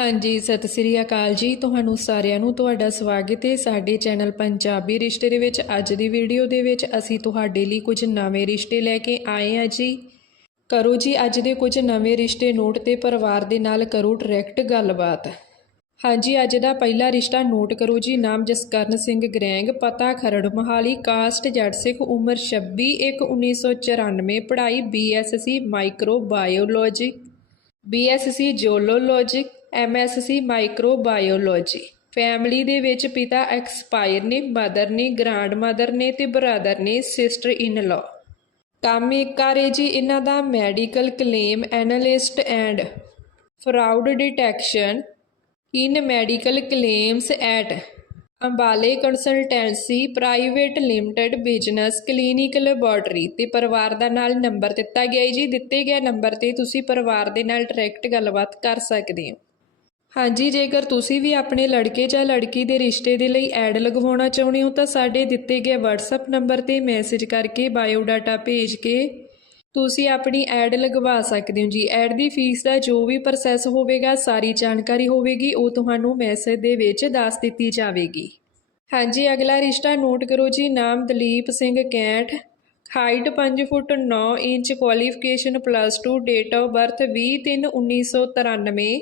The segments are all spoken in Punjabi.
ਹਾਂਜੀ, ਸਤਿ ਸ੍ਰੀ ਅਕਾਲ ਜੀ। ਤੁਹਾਨੂੰ ਸਾਰਿਆਂ ਨੂੰ ਤੁਹਾਡਾ ਸਵਾਗਤ ਹੈ ਸਾਡੇ ਚੈਨਲ ਪੰਜਾਬੀ ਰਿਸ਼ਤੇ ਦੇ ਵਿੱਚ। ਅੱਜ ਦੀ ਵੀਡੀਓ ਦੇ ਵਿੱਚ ਅਸੀਂ ਤੁਹਾਡੇ ਲਈ ਕੁਝ ਨਵੇਂ ਰਿਸ਼ਤੇ ਲੈ ਕੇ ਆਏ ਹਾਂ ਜੀ। ਕਰੋ ਜੀ, ਅੱਜ ਦੇ ਕੁਝ ਨਵੇਂ ਰਿਸ਼ਤੇ ਨੋਟ ਤੇ ਪਰਿਵਾਰ ਦੇ ਨਾਲ ਕਰੋ ਡਾਇਰੈਕਟ ਗੱਲਬਾਤ। ਹਾਂਜੀ, ਅੱਜ ਦਾ ਪਹਿਲਾ ਰਿਸ਼ਤਾ ਨੋਟ ਕਰੋ ਜੀ। ਨਾਮ ਜਸਕਰਨ ਸਿੰਘ ਗਰੈਂਗ, ਪਤਾ ਖਰੜ, ਮਹਾਲੀ, ਕਾਸਟ ਜੱਟ ਸਿੱਖ, ਉਮਰ 26 1 1994 ਪੜ੍ਹਾਈ BSc microbiology BSc geology MSc microbiology family ਦੇ ਵਿੱਚ ਪਿਤਾ ਐਕਸਪਾਇਰ ਨੇ, ਮਦਰ ਨੇ, ਗ੍ਰਾਂਡ ਮਦਰ ਨੇ ਤੇ ਬ੍ਰਦਰ ਨੇ, ਸਿਸਟਰ ਇਨ ਲਾ। ਕੰਮ ਇੱਕ ਕਰੇ ਜੀ ਇਹਨਾਂ ਦਾ medical claim analyst and fraud detection in medical claims at ਅੰਬਾਲੇ consultancy private limited business clinic laboratory ਤੇ ਪਰਿਵਾਰ ਦਾ ਨਾਲ ਨੰਬਰ ਦਿੱਤਾ ਗਿਆ ਹੈ ਜੀ। ਦਿੱਤੇ ਗਏ ਨੰਬਰ ਤੇ ਤੁਸੀਂ ਪਰਿਵਾਰ ਦੇ ਨਾਲ ਡਾਇਰੈਕਟ ਗੱਲਬਾਤ ਕਰ ਸਕਦੇ ਹੋ। ਹਾਂਜੀ, ਜੇਕਰ ਤੁਸੀਂ ਵੀ ਆਪਣੇ ਲੜਕੇ ਜਾਂ ਲੜਕੀ ਦੇ ਰਿਸ਼ਤੇ ਦੇ ਲਈ ਐਡ ਲਗਵਾਉਣਾ ਚਾਹੁੰਦੇ ਹੋ, ਤਾਂ ਸਾਡੇ ਦਿੱਤੇ ਗਏ WhatsApp ਨੰਬਰ ਤੇ ਮੈਸੇਜ ਕਰਕੇ ਬਾਇਓਡਾਟਾ ਭੇਜ ਕੇ ਤੁਸੀਂ ਆਪਣੀ ਐਡ ਲਗਵਾ ਸਕਦੇ ਹੋ ਜੀ। ਐਡ ਦੀ ਫੀਸ ਦਾ ਜੋ ਵੀ ਪ੍ਰੋਸੈਸ ਹੋਵੇਗਾ, ਸਾਰੀ ਜਾਣਕਾਰੀ ਹੋਵੇਗੀ, ਉਹ ਤੁਹਾਨੂੰ ਮੈਸੇਜ ਦੇ ਵਿੱਚ ਦੱਸ ਦਿੱਤੀ ਜਾਵੇਗੀ। ਹਾਂਜੀ, ਅਗਲਾ ਰਿਸ਼ਤਾ ਨੋਟ ਕਰੋ ਜੀ। ਨਾਮ Dalip Singh Kainth, height 5 foot 9 inch, qualification plus 2 date of birth 20/3/1993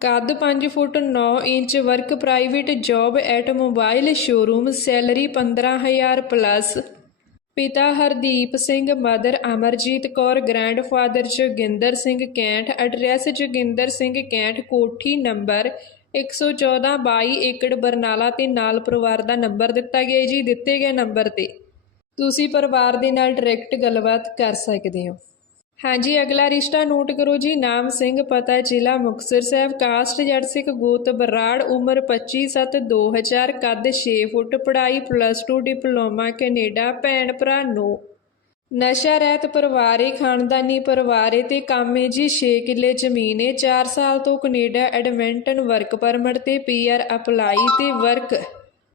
ਕੱਦ 5 foot 9 inch work private job at mobile showroom salary 15000 plus. ਪਿਤਾ Hardeep Singh, mother Amarjit Kaur, grandfather Joginder Singh Kainth, address Joginder Singh Kainth, ਕੋਠੀ ਨੰਬਰ 114 22 ਏਕੜ ਬਰਨਾਲਾ ਤੇ ਨਾਲ ਪਰਿਵਾਰ ਦਾ ਨੰਬਰ ਦਿੱਤਾ ਗਿਆ ਜੀ। ਦਿੱਤੇ ਗਏ ਨੰਬਰ ਤੇ ਤੁਸੀਂ ਪਰਿਵਾਰ ਦੇ ਨਾਲ ਡਾਇਰੈਕਟ ਗੱਲਬਾਤ ਕਰ ਸਕਦੇ ਹੋ। ਹਾਂਜੀ, ਅਗਲਾ ਰਿਸ਼ਤਾ ਨੋਟ ਕਰੋ ਜੀ। ਨਾਮ ਸਿੰਘ, ਪਤਾ ਜ਼ਿਲ੍ਹਾ ਮੁਕਤਸਰ ਸਾਹਿਬ, ਕਾਸਟ ਜੜ ਸਿੱਖ ਗੋਤ ਬਰਾੜ, ਉਮਰ 25/7/2000 ਕੱਦ 6 ਫੁੱਟ, ਪੜ੍ਹਾਈ ਪਲੱਸ 2 ਡਿਪਲੋਮਾ, ਕੈਨੇਡਾ, ਭੈਣ ਭਰਾ, ਨੋ। ਨਸ਼ਾ ਰਹਿਤ ਪਰਿਵਾਰੇ ਖਾਨਦਾਨੀ ਪਰਿਵਾਰੇ ਤੇ ਕਾਮੇ ਜੀ। 6 ਕਿੱਲੇ ਜ਼ਮੀਨ ਏ 4 ਸਾਲ ਤੋਂ ਕੈਨੇਡਾ ਐਡਮਿੰਟਨ ਵਰਕ ਪਰਮਿਟ ਤੇ ਪੀਆਰ ਅਪਲਾਈ ਤੇ work.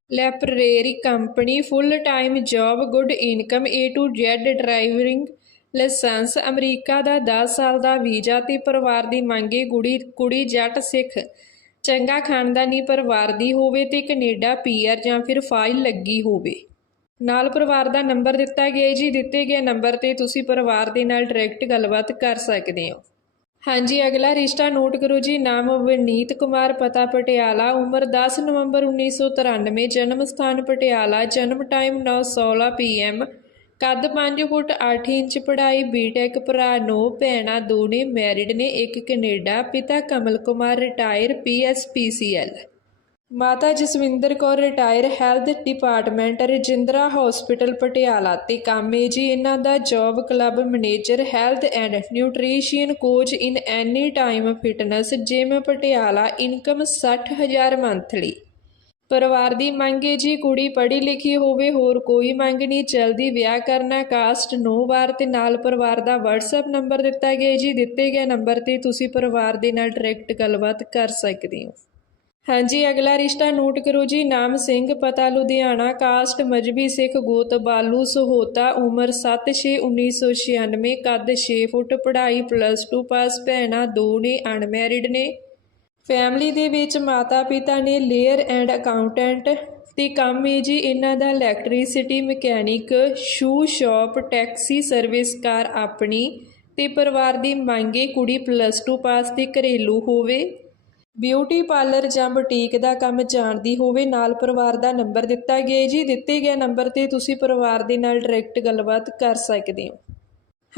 ਲੈਪਰੇਰੀ company full time job good income A to Z driving licence America ਦਾ 10 ਸਾਲ ਦਾ ਵੀਜ਼ਾ ਤੇ ਪਰਿਵਾਰ ਦੀ ਮੰਗੇ ਗੁੜੀ, ਕੁੜੀ ਜੱਟ ਸਿੱਖ। ਚੰਗਾ ਖਾਨਦਾਨੀ ਪਰਿਵਾਰ ਦੀ ਹੋਵੇ ਤੇ ਕੈਨੇਡਾ ਪੀਆਰ ਜਾਂ ਫਿਰ ਫਾਈਲ ਲੱਗੀ ਹੋਵੇ। ਨਾਲ ਪਰਿਵਾਰ ਦਾ ਨੰਬਰ ਦਿੱਤਾ ਗਿਆ ਜੀ। ਦਿੱਤੇ ਗਏ ਨੰਬਰ ਤੇ ਤੁਸੀਂ ਪਰਿਵਾਰ ਦੇ ਨਾਲ ਡਾਇਰੈਕਟ ਗੱਲਬਾਤ ਕਰ ਸਕਦੇ ਹੋ। ਹਾਂਜੀ, ਅਗਲਾ ਰਿਸ਼ਤਾ ਨੋਟ ਕਰੋ ਜੀ। ਨਾਮ ਵਿਨੀਤ ਕੁਮਾਰ ਪਤਾ ਪਟਿਆਲਾ, ਉਮਰ 10 ਨਵੰਬਰ 1993 ਜਨਮ ਸਥਾਨ ਪਟਿਆਲਾ, ਜਨਮ ਟਾਈਮ 9:16 ਪੀਐਮ ਕੱਦ 5 ਫੁੱਟ 8 ਇੰਚ ਪੜ੍ਹਾਈ ਬੀਟੈਕ ਭਰਾ, ਨੋ ਭੈਣਾਂ ਦੋ ਨੇ ਮੈਰਿਡ ਨੇ, ਇੱਕ ਕੈਨੇਡਾ, ਪਿਤਾ ਕਮਲ ਕੁਮਾਰ ਰਿਟਾਇਰ ਪੀਐਸਪੀਸੀਐਲ ਮਾਤਾ Jaswinder Kaur retire health department Rajindra hospital Patiala ਤੇ ਕਾਮੇ ਜੀ। ਇਹਨਾਂ ਦਾ job club manager health and nutrition coach in Anytime Fitness gym Patiala income 60000 monthly ਪਰਿਵਾਰ ਦੀ ਮੰਗ ਹੈ ਜੀ, ਕੁੜੀ ਪੜ੍ਹੀ ਲਿਖੀ ਹੋਵੇ, ਹੋਰ ਕੋਈ ਮੰਗ ਨਹੀਂ ਜਲਦੀ ਵਿਆਹ ਕਰਨਾ ਕਾਸਟ ਨੋ ਵਾਰ ਤੇ ਨਾਲ ਪਰਿਵਾਰ ਦਾ WhatsApp ਨੰਬਰ ਦਿੱਤਾ ਗਿਆ ਜੀ, ਦਿੱਤੇ ਗਏ ਨੰਬਰ ਤੇ ਤੁਸੀਂ ਪਰਿਵਾਰ ਦੇ ਨਾਲ ਡਾਇਰੈਕਟ ਗੱਲਬਾਤ ਕਰ ਸਕਦੇ ਹੋ। ਹਾਂਜੀ, ਅਗਲਾ ਰਿਸ਼ਤਾ ਨੋਟ ਕਰੋ ਜੀ, ਨਾਮ ਸਿੰਘ, ਪਤਾ ਲੁਧਿਆਣਾ ਕਾਸਟ ਮਜਬੀ ਸਿੱਖ, ਗੋਤ ਬਾਲੂ, ਸਹੋਤਾ, ਉਮਰ 7/6/1996 ਕੱਦ 6 ਫੁੱਟ, ਪੜ੍ਹਾਈ ਪਲੱਸ 2 ਪਾਸ ਭੈਣਾਂ ਦੋ ਨੇ ਅਨਮੈਰਿਡ ਨੇ। ਫੈਮਿਲੀ ਦੇ ਵਿੱਚ ਮਾਤਾ ਪਿਤਾ ਨੇ ਲੇਅਰ ਐਂਡ ਅਕਾਊਂਟੈਂਟ ਤੇ ਕੰਮ ਹੈ ਜੀ ਇਹਨਾਂ ਦਾ electricity mechanic shoe shop taxi service car ਆਪਣੀ ਤੇ ਪਰਿਵਾਰ ਦੀ ਮੰਗੇ ਕੁੜੀ ਪਲੱਸ 2 ਪਾਸ ਤੇ ਘਰੇਲੂ ਹੋਵੇ। ਬਿਊਟੀ ਪਾਰਲਰ ਜਾਂ ਬੁਟੀਕ ਦਾ ਕੰਮ ਜਾਣਦੀ ਹੋਵੇ, ਨਾਲ ਪਰਿਵਾਰ ਦਾ ਨੰਬਰ ਦਿੱਤਾ ਗਿਆ ਜੀ। ਦਿੱਤੇ ਗਏ ਨੰਬਰ ਤੇ ਤੁਸੀਂ ਪਰਿਵਾਰ ਦੇ ਨਾਲ ਡਾਇਰੈਕਟ ਗੱਲਬਾਤ ਕਰ ਸਕਦੇ ਹੋ।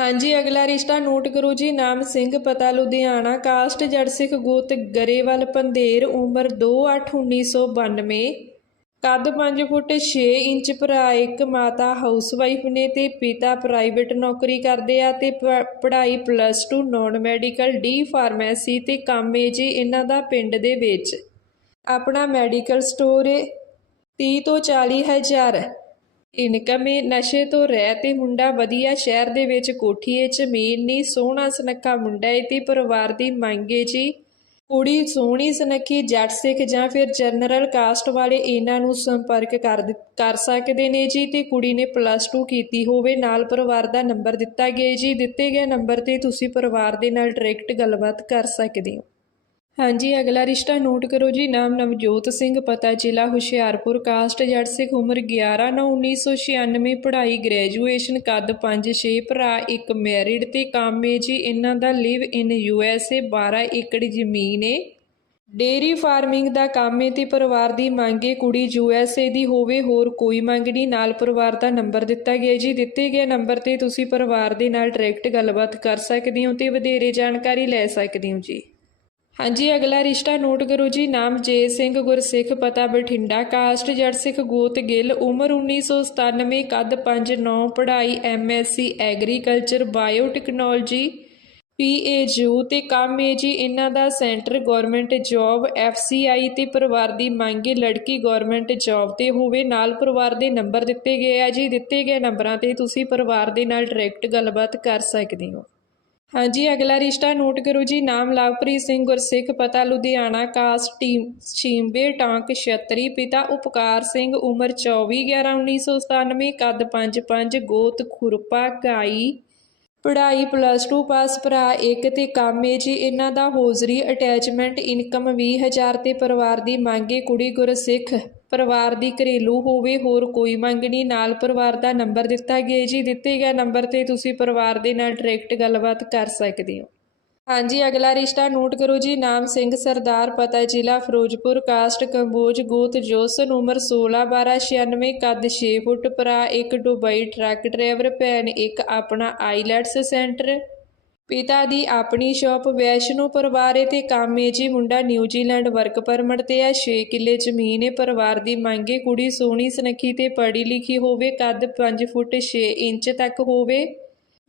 ਹਾਂਜੀ, ਅਗਲਾ ਰਿਸ਼ਤਾ ਨੋਟ ਕਰੋ ਜੀ। ਨਾਮ ਸਿੰਘ, ਪਤਾ ਲੁਧਿਆਣਾ, ਕਾਸਟ ਜੜ ਸਿੱਖ ਗੋਤ ਗਰੇਵਾਲ ਪੰਧੇਰ, ਉਮਰ 2/8/1992 ਕੱਦ 5 ਫੁੱਟ 6 ਇੰਚ ਭਰਾ, ਇੱਕ ਮਾਤਾ, ਹਾਊਸਵਾਈਫ ਨੇ ਤੇ ਪਿਤਾ ਪ੍ਰਾਈਵੇਟ ਨੌਕਰੀ ਕਰਦੇ ਆ ਤੇ ਪੜ੍ਹਾਈ plus 2 non medical D pharmacy ਤੇ ਕੰਮ ਏ ਜੀ ਇਹਨਾਂ ਦਾ ਪਿੰਡ ਦੇ ਵਿੱਚ। ਆਪਣਾ ਮੈਡੀਕਲ ਸਟੋਰ ਏ। 30 ਤੋਂ 40 ਹਜ਼ਾਰ। ਇਨਕਮ ਏ ਨਸ਼ੇ ਤੋਂ ਰਹਿ ਤੇ ਮੁੰਡਾ ਵਧੀਆ ਸ਼ਹਿਰ ਦੇ ਵਿੱਚ ਕੋਠੀਏ 'ਚ ਜ਼ਮੀਨ ਨਹੀਂ ਸੋਹਣਾ ਸੁਨੱਖਾ ਮੁੰਡਾ ਏ ਤੇ ਪਰਿਵਾਰ ਦੀ ਮੰਗ ਏ ਜੀ। ਕੁੜੀ ਸੋਹਣੀ ਸੁਨੱਖੀ, ਜੱਟ ਸਿੱਖ ਜਾਂ ਫਿਰ ਜਨਰਲ ਕਾਸਟ ਵਾਲੇ ਇਹਨਾਂ ਨੂੰ ਸੰਪਰਕ ਕਰ ਦਿ- ਕਰ ਸਕਦੇ ਨੇ ਜੀ ਤੇ ਕੁੜੀ ਨੇ ਪਲੱਸ 2 ਕੀਤੀ ਹੋਵੇ, ਨਾਲ ਪਰਿਵਾਰ ਦਾ ਨੰਬਰ ਦਿੱਤਾ ਗਿਆ ਜੀ। ਦਿੱਤੇ ਗਏ ਨੰਬਰ ਤੇ ਤੁਸੀਂ ਪਰਿਵਾਰ ਦੇ ਨਾਲ ਡਾਇਰੈਕਟ ਗੱਲਬਾਤ ਕਰ ਸਕਦੇ ਹੋ। ਹਾਂਜੀ, ਅਗਲਾ ਰਿਸ਼ਤਾ ਨੋਟ ਕਰੋ ਜੀ। ਨਾਮ ਨਵਜੋਤ ਸਿੰਘ, ਪਤਾ ਜ਼ਿਲ੍ਹਾ ਹੁਸ਼ਿਆਰਪੁਰ, ਕਾਸਟ ਜੱਟ ਸਿੱਖ, ਉਮਰ 11 9 1996 ਪੜ੍ਹਾਈ ਗ੍ਰੈਜੂਏਸ਼ਨ, ਕੱਦ 5-6 ਭਰਾ, ਇੱਕ ਮੈਰਿਡ ਤੇ ਕੰਮ ਏ ਜੀ। ਇਹਨਾਂ ਦਾ ਲਿਵ ਇਨ ਯੂ ਐਸ ਏ 12 ਏਕੜ ਜ਼ਮੀਨ ਏ। ਡੇਰੀ ਫਾਰਮਿੰਗ ਦਾ ਕੰਮ ਏ ਤੇ ਪਰਿਵਾਰ ਦੀ ਮੰਗ ਏ। ਕੁੜੀ ਯੂ ਐਸ ਏ ਦੀ ਹੋਵੇ, ਹੋਰ ਕੋਈ ਮੰਗ ਨਹੀਂ। ਨਾਲ ਪਰਿਵਾਰ ਦਾ ਨੰਬਰ ਦਿੱਤਾ ਗਿਆ ਜੀ। ਦਿੱਤੇ ਗਏ ਨੰਬਰ ਤੇ ਤੁਸੀਂ ਪਰਿਵਾਰ ਦੇ ਨਾਲ ਡਾਇਰੈਕਟ ਗੱਲਬਾਤ ਕਰ ਸਕਦੇ ਹੋ ਤੇ ਵਧੇਰੇ ਜਾਣਕਾਰੀ ਲੈ ਸਕਦੇ ਹੋ ਜੀ। ਹਾਂਜੀ, ਅਗਲਾ ਰਿਸ਼ਤਾ ਨੋਟ ਕਰੋ ਜੀ। ਨਾਮ ਜੇ ਸਿੰਘ ਗੁਰਸਿੱਖ ਪਤਾ ਬਠਿੰਡਾ। ਕਾਸਟ ਜੜ ਸਿੱਖ ਗੋਤ ਗਿੱਲ। ਉਮਰ 1997 ਕੱਦ 5'9 ਪੜ੍ਹਾਈ ਐਮਐਸਸੀ ਐਗਰੀਕਲਚਰ, ਬਾਇਓਟੈਕਨੋਲੋਜੀ ਪੀਏਯੂ ਤੇ ਕੰਮ ਏ ਜੀ, ਇਹਨਾਂ ਦਾ ਸੈਂਟਰ ਗਵਰਨਮੈਂਟ ਜੌਬ ਐਫਸੀਆਈ ਤੇ ਪਰਿਵਾਰ ਦੀ ਮੰਗੇ ਲੜਕੀ ਗਵਰਨਮੈਂਟ ਜੌਬ ਤੇ ਹੋਵੇ। ਨਾਲ ਪਰਿਵਾਰ ਦੇ ਨੰਬਰ ਦਿੱਤੇ ਗਏ ਆ ਜੀ। ਦਿੱਤੇ ਗਏ ਨੰਬਰਾਂ ਤੇ ਤੁਸੀਂ ਪਰਿਵਾਰ ਦੇ ਨਾਲ ਡਾਇਰੈਕਟ ਗੱਲਬਾਤ ਕਰ ਸਕਦੇ ਹੋ। ਹਾਂਜੀ, ਅਗਲਾ ਰਿਸ਼ਤਾ ਨੋਟ ਕਰੋ ਜੀ। ਨਾਮ ਲਵਪ੍ਰੀਤ ਸਿੰਘ ਗੁਰਸਿੱਖ, ਪਤਾ ਲੁਧਿਆਣਾ, ਕਾਸਟ ਟੀਮ ਛੀਂਬੇ ਟਾਂਕ, ਛਤਰੀ, ਪਿਤਾ ਉਪਕਾਰ ਸਿੰਘ, ਉਮਰ 24 11 1997 ਕੱਦ 55 ਗੋਤ ਖੁਰਪਾ ਗਾਈ ਪੜ੍ਹਾਈ ਪਲੱਸ 2 ਪਾਸ ਭਰਾ, ਇੱਕ ਤੇ ਕੰਮ ਏ ਜੀ। ਇਹਨਾਂ ਦਾ ਹੋਜ਼ਰੀ ਅਟੈਚਮੈਂਟ ਇਨਕਮ 20000 ਤੇ ਪਰਿਵਾਰ ਦੀ ਮੰਗੇ ਕੁੜੀ ਗੁਰਸਿੱਖ। ਪਰਿਵਾਰ ਦੀ ਘਰੇਲੂ ਹੋਵੇ, ਹੋਰ ਕੋਈ ਮੰਗ ਨਹੀਂ। ਨਾਲ ਪਰਿਵਾਰ ਦਾ ਨੰਬਰ ਦਿੱਤਾ ਗਿਆ ਜੀ। ਦਿੱਤੇ ਗਏ ਨੰਬਰ ਤੇ ਤੁਸੀਂ ਪਰਿਵਾਰ ਦੇ ਨਾਲ ਡਾਇਰੈਕਟ ਗੱਲਬਾਤ ਕਰ ਸਕਦੇ ਹੋ। ਹਾਂਜੀ, ਅਗਲਾ ਰਿਸ਼ਤਾ ਨੋਟ ਕਰੋ ਜੀ। ਨਾਮ ਸਿੰਘ, ਸਰਦਾਰ, ਪਤਾ, ਜ਼ਿਲ੍ਹਾ ਫਿਰੋਜ਼ਪੁਰ, ਕਾਸਟ, ਕੰਬੋਜ, ਗੋਤ ਜੋਸਨ ਉਮਰ 16 12 96 ਕੱਦ 6 ਫੁੱਟ, ਭਰਾ, ਇੱਕ, ਦੁਬਈ ਟਰੱਕ ਡਰਾਈਵਰ, ਭੈਣ, ਇੱਕ, ਆਪਣਾ ਆਈਲੈਟਸ ਸੈਂਟਰ। ਪਿਤਾ ਦੀ ਆਪਣੀ ਸ਼ਾਪ ਵੈਸ਼ਨੂ ਪਰਿਵਾਰ ਏ ਤੇ ਕੰਮ ਜੀ ਮੁੰਡਾ ਨਿਊਜ਼ੀਲੈਂਡ ਵਰਕ ਪਰਮਿਟ ਤੇ ਆ 6 ਕਿੱਲੇ ਜ਼ਮੀਨ ਏ। ਪਰਿਵਾਰ ਦੀ ਮੰਗੇ ਕੁੜੀ ਸੋਹਣੀ ਸੁਨੱਖੀ ਤੇ ਪੜ੍ਹੀ ਲਿਖੀ ਹੋਵੇ, ਕੱਦ 5 ਫੁੱਟ 6 ਇੰਚ ਤੱਕ ਹੋਵੇ।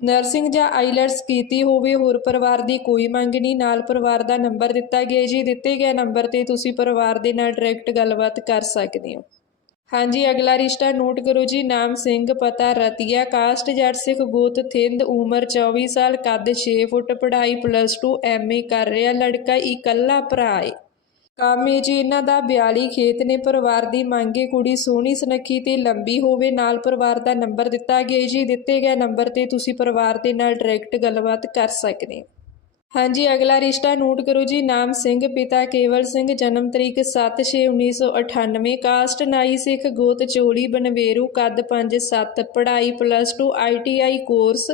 ਨਰਸਿੰਗ ਜਾਂ ਆਈਲੈਟਸ ਕੀਤੀ ਹੋਵੇ, ਹੋਰ ਪਰਿਵਾਰ ਦੀ ਕੋਈ ਮੰਗ ਨਹੀਂ। ਨਾਲ ਪਰਿਵਾਰ ਦਾ ਨੰਬਰ ਦਿੱਤਾ ਗਿਆ ਜੀ। ਦਿੱਤੇ ਗਏ ਨੰਬਰ ਤੇ ਤੁਸੀਂ ਪਰਿਵਾਰ ਦੇ ਨਾਲ ਡਾਇਰੈਕਟ ਗੱਲਬਾਤ ਕਰ ਸਕਦੇ ਹੋ। ਹਾਂਜੀ, ਅਗਲਾ ਰਿਸ਼ਤਾ ਨੋਟ ਕਰੋ ਜੀ। ਨਾਮ ਸਿੰਘ, ਪਤਾ ਰਤੀਆ, ਕਾਸਟ ਜੱਟ, ਸਿੱਖ ਗੋਤ, ਥਿੰਦ, ਉਮਰ 24 ਸਾਲ, ਕੱਦ 6 ਫੁੱਟ, ਪੜ੍ਹਾਈ ਪਲੱਸ 2 ਐਮਏ ਕਰ ਰਿਹਾ ਲੜਕਾ, ਇਕੱਲਾ ਭਰਾ ਏ। ਕੰਮ ਏ ਜੀ, ਇਹਨਾਂ ਦਾ 42 ਖੇਤ ਨੇ, ਪਰਿਵਾਰ ਦੀ ਮੰਗੇ ਕੁੜੀ ਸੋਹਣੀ ਸੁਨੱਖੀ ਤੇ ਲੰਬੀ ਹੋਵੇ, ਨਾਲ ਪਰਿਵਾਰ ਦਾ ਨੰਬਰ ਦਿੱਤਾ ਗਿਆ ਜੀ। ਦਿੱਤੇ ਗਏ ਨੰਬਰ ਤੇ ਤੁਸੀਂ ਪਰਿਵਾਰ ਦੇ ਨਾਲ ਡਾਇਰੈਕਟ ਗੱਲਬਾਤ ਕਰ ਸਕਦੇ ਹੋ। ਹਾਂਜੀ, ਅਗਲਾ ਰਿਸ਼ਤਾ ਨੋਟ ਕਰੋ ਜੀ। ਨਾਮ ਸਿੰਘ, ਪਿਤਾ ਕੇਵਲ ਸਿੰਘ, ਜਨਮ ਤਰੀਕ 7/6/1998 ਕਾਸਟ, ਨਾਈ ਸਿੱਖ, ਗੋਤ, ਚੋਲੀ, ਬਨਵੇਰੂ, ਕੱਦ 5-7 ਪੜ੍ਹਾਈ plus 2 ITI course.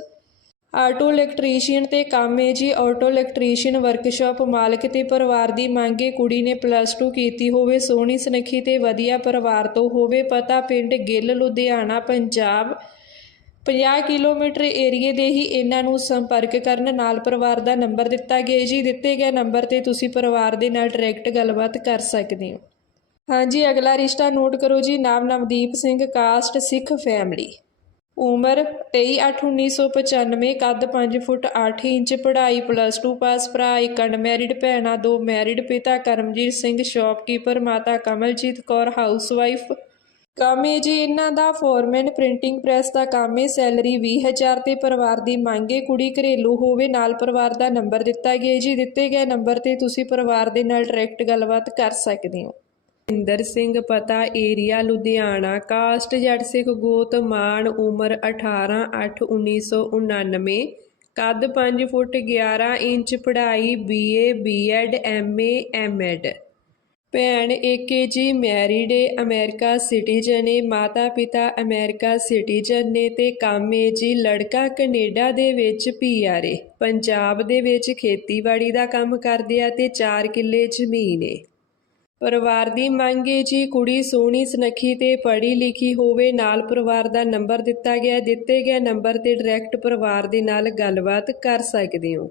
Auto electrician ਤੇ ਕੰਮ ਏ ਜੀ। ਆਟੋ ਇਲੈਕਟ੍ਰੀਸ਼ੀਅਨ ਵਰਕਸ਼ਾਪ ਮਾਲਕ ਤੇ ਪਰਿਵਾਰ ਦੀ ਮੰਗੇ ਕੁੜੀ ਨੇ ਪਲੱਸ 2 ਕੀਤੀ ਹੋਵੇ, ਸੋਹਣੀ, ਸੁਨੱਖੀ ਤੇ ਵਧੀਆ ਪਰਿਵਾਰ ਤੋਂ ਹੋਵੇ। ਪਤਾ ਪਿੰਡ ਗਿੱਲ, ਲੁਧਿਆਣਾ, ਪੰਜਾਬ। 50 ਕਿਲੋਮੀਟਰ ਏਰੀਏ ਦੇ ਹੀ ਇਹਨਾਂ ਨੂੰ ਸੰਪਰਕ ਕਰਨ ਨਾਲ ਪਰਿਵਾਰ ਦਾ ਨੰਬਰ ਦਿੱਤਾ ਗਿਆ ਜੀ, ਦਿੱਤੇ ਗਏ ਨੰਬਰ ਤੇ ਤੁਸੀਂ ਪਰਿਵਾਰ ਦੇ ਨਾਲ ਡਾਇਰੈਕਟ ਗੱਲਬਾਤ ਕਰ ਸਕਦੇ ਹੋ। ਹਾਂਜੀ, ਅਗਲਾ ਰਿਸ਼ਤਾ ਨੋਟ ਕਰੋ ਜੀ। ਨਾਮ ਨਵਦੀਪ ਸਿੰਘ, ਕਾਸਟ ਸਿੱਖ ਫੈਮਿਲੀ। ਉਮਰ 23/8/1995 ਕੱਦ 5 ਫੁੱਟ 8 ਇੰਚ, ਪੜ੍ਹਾਈ ਪਲੱਸ 2 ਪਾਸ ਭਰਾ ਇੱਕ ਅਨਮੈਰਿਡ ਭੈਣਾਂ ਦੋ ਮੈਰਿਡ ਪਿਤਾ ਕਰਮਜੀਤ ਸਿੰਘ ਸ਼ਾਪਕੀਪਰ ਮਾਤਾ ਕਮਲਜੀਤ ਕੌਰ ਹਾਊਸਵਾਈਫ ਕੰਮ ਏ ਜੀ ਇਹਨਾਂ ਦਾ ਫੋਰਮੈਨ ਪ੍ਰਿੰਟਿੰਗ ਪ੍ਰੈਸ ਦਾ ਕੰਮ ਏ ਸੈਲਰੀ 20000 ਤੇ ਪਰਿਵਾਰ ਦੀ ਮੰਗ ਮੰਗੇ ਕੁੜੀ ਘਰੇਲੂ ਹੋਵੇ, ਨਾਲ ਪਰਿਵਾਰ ਦਾ ਨੰਬਰ ਦਿੱਤਾ ਗਿਆ ਜੀ। ਦਿੱਤੇ ਗਏ ਨੰਬਰ ਤੇ ਤੁਸੀਂ ਪਰਿਵਾਰ ਦੇ ਨਾਲ ਡਾਇਰੈਕਟ ਗੱਲਬਾਤ ਕਰ ਸਕਦੇ ਹੋ। ਇੰਦਰ ਸਿੰਘ ਪਤਾ ਏਰੀਆ ਲੁਧਿਆਣਾ, ਕਾਸਟ ਜੱਟ ਸਿੱਖ ਗੋਤ, ਮਾਨ, ਉਮਰ 18 8 1999 ਕੱਦ 5 ਫੁੱਟ 11 ਇੰਚ, ਪੜ੍ਹਾਈ ਬੀਏ ਬੀਐਡ ਐਮਏ ਐਮਐਡ ਭੈਣ ਏਕੇ ਜੀ ਮੈਰਿਡ ਏ, ਅਮਰੀਕਾ ਸਿਟੀਜ਼ਨ ਏ, ਮਾਤਾ ਪਿਤਾ ਅਮਰੀਕਾ ਸਿਟੀਜ਼ਨ ਨੇ ਤੇ ਕੰਮ ਏ ਜੀ ਲੜਕਾ ਕੈਨੇਡਾ ਦੇ ਵਿੱਚ ਪੀਆਰ ਏ। ਪੰਜਾਬ ਦੇ ਵਿੱਚ ਖੇਤੀਬਾੜੀ ਦਾ ਕੰਮ ਕਰਦੇ ਆ ਤੇ 4 ਕਿੱਲੇ ਜ਼ਮੀਨ ਏ। ਪਰਿਵਾਰ ਦੀ ਮੰਗ ਏ ਜੀ, ਕੁੜੀ ਸੋਹਣੀ ਸੁਨੱਖੀ ਤੇ ਪੜ੍ਹੀ ਲਿਖੀ ਹੋਵੇ, ਨਾਲ ਪਰਿਵਾਰ ਦਾ ਨੰਬਰ ਦਿੱਤਾ ਗਿਆ, ਦਿੱਤੇ ਗਏ ਨੰਬਰ ਤੇ ਡਾਇਰੈਕਟ ਪਰਿਵਾਰ ਦੇ ਨਾਲ ਗੱਲਬਾਤ ਕਰ ਸਕਦੇ ਹੋ।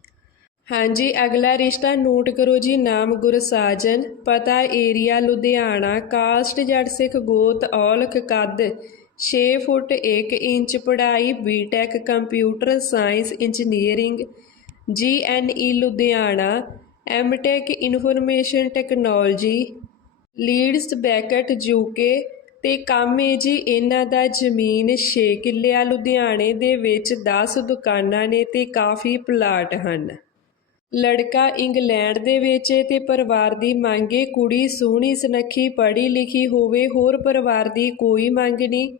ਹਾਂਜੀ, ਅਗਲਾ ਰਿਸ਼ਤਾ ਨੋਟ ਕਰੋ ਜੀ, ਨਾਮ ਗੁਰਸਾਜਨ, ਪਤਾ ਏਰੀਆ ਲੁਧਿਆਣਾ, ਕਾਸਟ ਜੱਟ ਸਿੱਖ ਗੋਤ, ਔਲਖ ਕੱਦ 6 ਫੁੱਟ 1 ਇੰਚ ਪੜ੍ਹਾਈ BTech computer science engineering GNE Ludhiana MTech information technology, Leeds Beckett UK ਤੇ ਕੰਮ ਏ ਜੀ, ਇਹਨਾਂ ਦਾ ਜ਼ਮੀਨ 6 ਕਿੱਲਿਆਂ ਲੁਧਿਆਣੇ ਦੇ ਵਿੱਚ 10 ਦੁਕਾਨਾਂ ਨੇ ਤੇ ਕਾਫੀ ਪਲਾਟ ਹਨ। ਲੜਕਾ ਇੰਗਲੈਂਡ ਦੇ ਵਿੱਚ ਏ ਤੇ ਪਰਿਵਾਰ ਦੀ ਮੰਗੇ ਕੁੜੀ ਸੋਹਣੀ, ਸੁਨੱਖੀ ਪੜ੍ਹੀ ਲਿਖੀ ਹੋਵੇ, ਹੋਰ ਪਰਿਵਾਰ ਦੀ ਕੋਈ ਮੰਗ ਨਹੀਂ।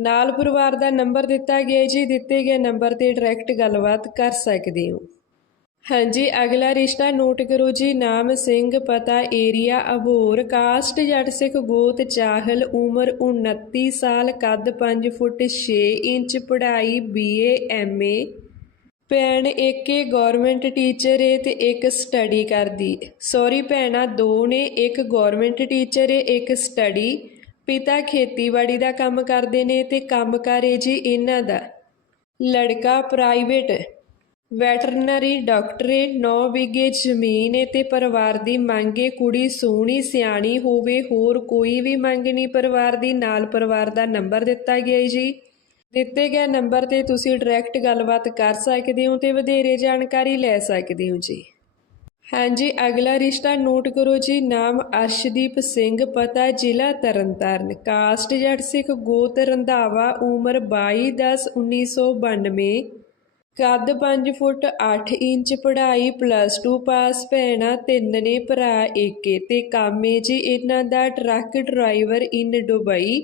ਨਾਲ ਪਰਿਵਾਰ ਦਾ ਨੰਬਰ ਦਿੱਤਾ ਗਿਆ ਜੀ, ਦਿੱਤੇ ਗਏ ਨੰਬਰ ਤੇ ਡਾਇਰੈਕਟ ਗੱਲਬਾਤ ਕਰ ਸਕਦੇ ਹੋ। ਹਾਂਜੀ, ਅਗਲਾ ਰਿਸ਼ਤਾ ਨੋਟ ਕਰੋ ਜੀ, ਨਾਮ ਸਿੰਘ, ਪਤਾ ਏਰੀਆ, ਅਬੋਰ, ਕਾਸਟ, ਜੱਟ ਸਿੱਖ, ਗੋਤ, ਚਾਹਲ, ਉਮਰ 29 ਸਾਲ, ਕੱਦ 5 ਫੁੱਟ 6 ਇੰਚ, ਪੜ੍ਹਾਈ ਬੀਏ ਐਮਏ ਭੈਣ ਇੱਕ ਏ ਗਵਰਨਮੈਂਟ ਟੀਚਰ ਏ ਤੇ ਇੱਕ ਸਟੱਡੀ ਕਰਦੀ। ਸੌਰੀ ਭੈਣਾਂ, ਦੋ ਨੇ, ਇੱਕ ਗਵਰਨਮੈਂਟ ਟੀਚਰ ਏ, ਇੱਕ ਸਟੱਡੀ ਪਿਤਾ ਖੇਤੀਬਾੜੀ ਦਾ ਕੰਮ ਕਰਦੇ ਨੇ ਤੇ ਕੰਮਕਾਰ ਏ ਜੀ ਇਹਨਾਂ ਦਾ। ਲੜਕਾ ਪ੍ਰਾਈਵੇਟ ਵੈਟਰਨਰੀ ਡਾਕਟਰ ਏ 9 ਵਿਗੇ ਜ਼ਮੀਨ ਏ ਤੇ ਪਰਿਵਾਰ ਦੀ ਮੰਗ ਏ, ਕੁੜੀ ਸੋਹਣੀ, ਸਿਆਣੀ ਹੋਵੇ, ਹੋਰ ਕੋਈ ਵੀ ਮੰਗ ਨਹੀਂ, ਪਰਿਵਾਰ ਦੀ, ਨਾਲ ਪਰਿਵਾਰ ਦਾ ਨੰਬਰ ਦਿੱਤਾ ਗਿਆ ਜੀ। ਦਿੱਤੇ ਗਏ ਨੰਬਰ ਤੇ ਤੁਸੀਂ ਡਾਇਰੈਕਟ ਗੱਲਬਾਤ ਕਰ ਸਕਦੇ ਹੋ ਤੇ ਵਧੇਰੇ ਜਾਣਕਾਰੀ ਲੈ ਸਕਦੇ ਹੋ ਜੀ। ਹਾਂਜੀ, ਅਗਲਾ ਰਿਸ਼ਤਾ ਨੋਟ ਕਰੋ ਜੀ। ਨਾਮ ਅਰਸ਼ਦੀਪ ਸਿੰਘ, ਪਤਾ ਜ਼ਿਲ੍ਹਾ ਤਰਨਤਾਰਨ। ਕਾਸਟ ਜੱਟ ਸਿੱਖ ਗੋਤ ਰੰਧਾਵਾ, ਉਮਰ 22 10 1992 ਕੱਦ 5 ਫੁੱਟ 8 ਇੰਚ, ਪੜ੍ਹਾਈ ਪਲੱਸ 2 ਪਾਸ ਭੈਣਾਂ ਤਿੰਨ ਨੇ, ਭਰਾ ਏਕੇ ਤੇ ਕਾਮੇ ਜੀ, ਇਹਨਾਂ ਦਾ truck driver in Dubai.